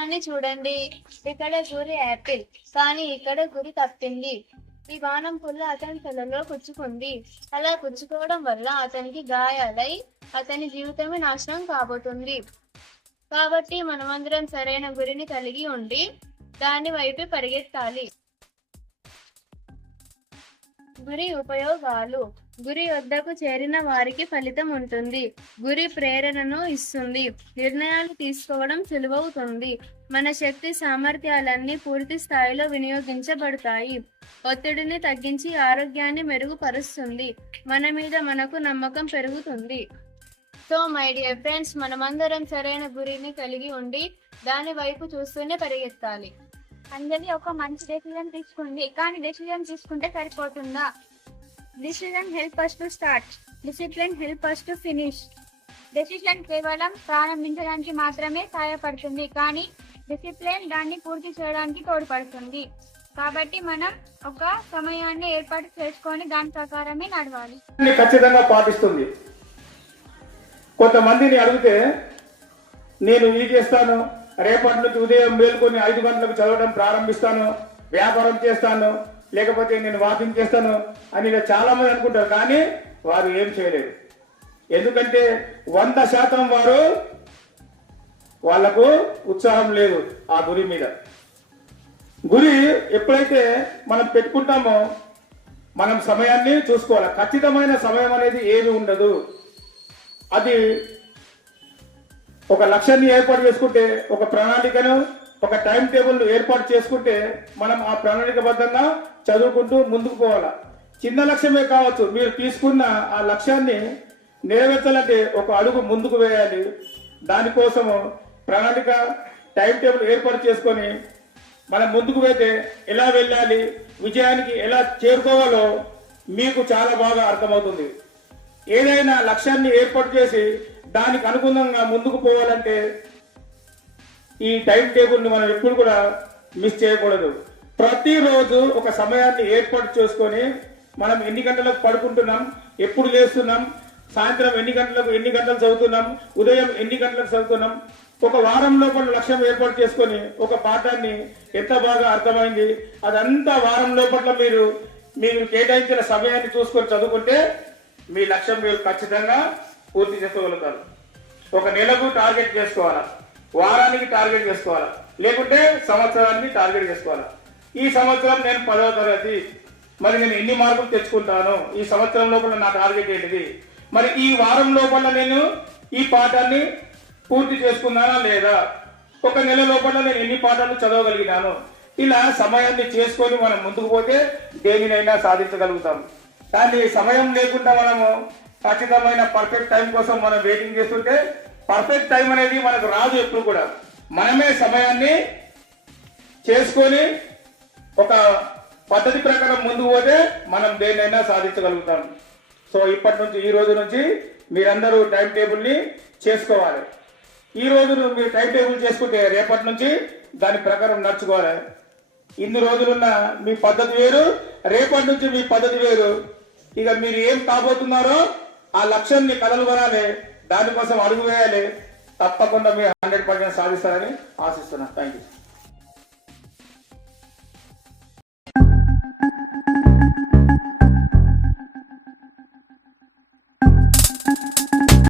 చిత్రాన్ని చూడండి. ఇక్కడ గురి యాపిల్, కానీ ఇక్కడ గురి తప్పింది. ఈ బాణం పుల్ల అతని తలలో కుచ్చుకుంది. అలా కుచ్చుకోవడం వల్ల అతనికి గాయాలై అతని జీవితమే నాశనం కాబోతుంది. కాబట్టి మనమందరం సరైన గురిని కలిగి ఉండి దాని వైపు పరిగెత్తాలి. గురి ఉపయోగాలు. గురి వద్దకు చేరిన వారికి ఫలితం ఉంటుంది. గురి ప్రేరణను ఇస్తుంది. నిర్ణయాలు తీసుకోవడం సులువవుతుంది. మన శక్తి సామర్థ్యాలన్నీ పూర్తి స్థాయిలో వినియోగించబడతాయి. ఒత్తిడిని తగ్గించి ఆరోగ్యాన్ని మెరుగుపరుస్తుంది. మన మీద మనకు నమ్మకం పెరుగుతుంది. సో మై డియర్ ఫ్రెండ్స్, మనమందరం సరైన గురిని కలిగి ఉండి దాని వైపు చూస్తూనే పరిగెత్తాలి. అందరి ఒక మంచి డెసిజన్ తీసుకోండి, కానీ డెసిజన్ తీసుకుంటే సరిపోతుందా? Decision help us to start, discipline help us to finish. Decision కేవలం ప్రారంభించడానికి మాత్రమే సహాయపడుతుంది, కానీ డిసిప్లిన్ దాన్ని పూర్తి చేయడానికి తోడ్పడుతుంది. కాబట్టి మనం ఒక సమయాన్ని ఏర్పాటు చేసుకొని దాని ప్రకారమే నడవాలి. ఖచ్చితంగా పాటిస్తుంది. కొంతమందిని అడిగితే నేను ఇది చేస్తాను, రేపటి నుంచి ఉదయం మేల్కొని 5 గంటలకు చదవడం ప్రారంభిస్తాను, వ్యాపారం చేస్తాను, లేకపోతే నేను వాకింగ్ చేస్తాను అని చాలా మంది అనుకుంటారు. కానీ వారు ఏం చేయలేరు. ఎందుకంటే 100% వాళ్లకు ఉత్సాహం లేదు ఆ గురి మీద. గురి ఎప్పుడైతే మనం పెట్టుకుంటామో మనం సమయాన్ని చూసుకోవాలి. ఖచ్చితమైన సమయం అనేది ఏమి ఉండదు. అది ఒక లక్ష్యాన్ని ఏర్పాటు చేసుకుంటే, ఒక ప్రణాళికను, ఒక టైం టేబుల్ ఏర్పాటు చేసుకుంటే మనం ఆ ప్రణాళికబద్ధంగా చదువుకుంటూ ముందుకు పోవాలా. చిన్న లక్ష్యమే కావచ్చు, మీరు తీసుకున్న ఆ లక్ష్యాన్ని నెరవేర్చాలంటే ఒక అడుగు ముందుకు వేయాలి. దానికోసము ప్రణాళిక, టైం టేబుల్ ఏర్పాటు చేసుకొని మనం ముందుకు వెళ్తే ఎలా వెళ్ళాలి, విజయానికి ఎలా చేరుకోవాలో మీకు చాలా బాగా అర్థమవుతుంది. ఏదైనా లక్ష్యాన్ని ఏర్పాటు చేసి దానికి అనుగుణంగా ముందుకు పోవాలంటే ఈ టైం టేబుల్ని మనం ఎప్పుడు కూడా మిస్ చేయకూడదు. ప్రతిరోజు ఒక సమయాన్ని ఏర్పాటు చేసుకొని మనం ఎన్ని గంటలకు పడుకుంటున్నాం, ఎప్పుడు లేస్తున్నాం, సాయంత్రం ఎన్ని గంటలు చదువుతున్నాం, ఉదయం ఎన్ని గంటలకు చదువుతున్నాం, ఒక వారం లోపల లక్ష్యం ఏర్పాటు చేసుకొని ఒక పాఠాన్ని ఎంత బాగా అర్థమైంది అదంతా వారం లోపల మీరు కేటాయించిన సమయాన్ని చూసుకొని చదువుకుంటే మీ లక్ష్యం మీరు ఖచ్చితంగా పూర్తి చేసుకోగలుగుతారు. ఒక నెలకు టార్గెట్ చేసుకోవాలా, వారానికి టార్గెట్ చేసుకోవాలా, లేకుంటే సంవత్సరానికి టార్గెట్ చేసుకోవాలా. ఈ సంవత్సరం నేను 10వ తరగతి, మరి నేను ఎన్ని మార్కులు తెచ్చుకుంటాను, ఈ సంవత్సరం లోపల నా టార్గెట్ ఏంటిది, మరి ఈ వారం లోపల నేను ఈ పాఠాన్ని పూర్తి చేసుకున్నానా లేదా, ఒక నెల లోపల నేను ఎన్ని పాఠాలు చదవగలిగినాను. ఇలా సమయాన్ని చేసుకొని మనం ముందుకు పోతే దేనినైనా సాధించగలుగుతాం. కానీ సమయం లేకుండా మనము ఖచ్చితమైన పర్ఫెక్ట్ టైం కోసం మనం వెయిటింగ్ చేస్తుంటే పర్ఫెక్ట్ టైం అనేది మనకు రాదు. ఎప్పుడు కూడా మనమే సమయాన్ని చేసుకొని ఒక పద్ధతి ప్రకారం ముందుకు పోతే మనం దేన్నైనా సాధించగలుగుతాం. సో ఇప్పటి నుంచి, ఈ రోజు నుంచి మీరందరూ టైం టేబుల్ని చేసుకోవాలి. ఈ రోజు మీరు టైం టేబుల్ చేసుకుంటే రేపటి నుంచి దాని ప్రకారం నడుచుకోవాలి. ఇన్ని రోజులున్న మీ పద్ధతి వేరు, రేపటి నుంచి మీ పద్ధతి వేరు. ఇక మీరు ఏం కాబోతున్నారో ఆ లక్ష్యాన్ని కలలు కొనాలి, దానికోసం అడుగు వేయాలి. తప్పకుండా మీరు 100% సాధిస్తారని ఆశిస్తున్నాను. Thank you.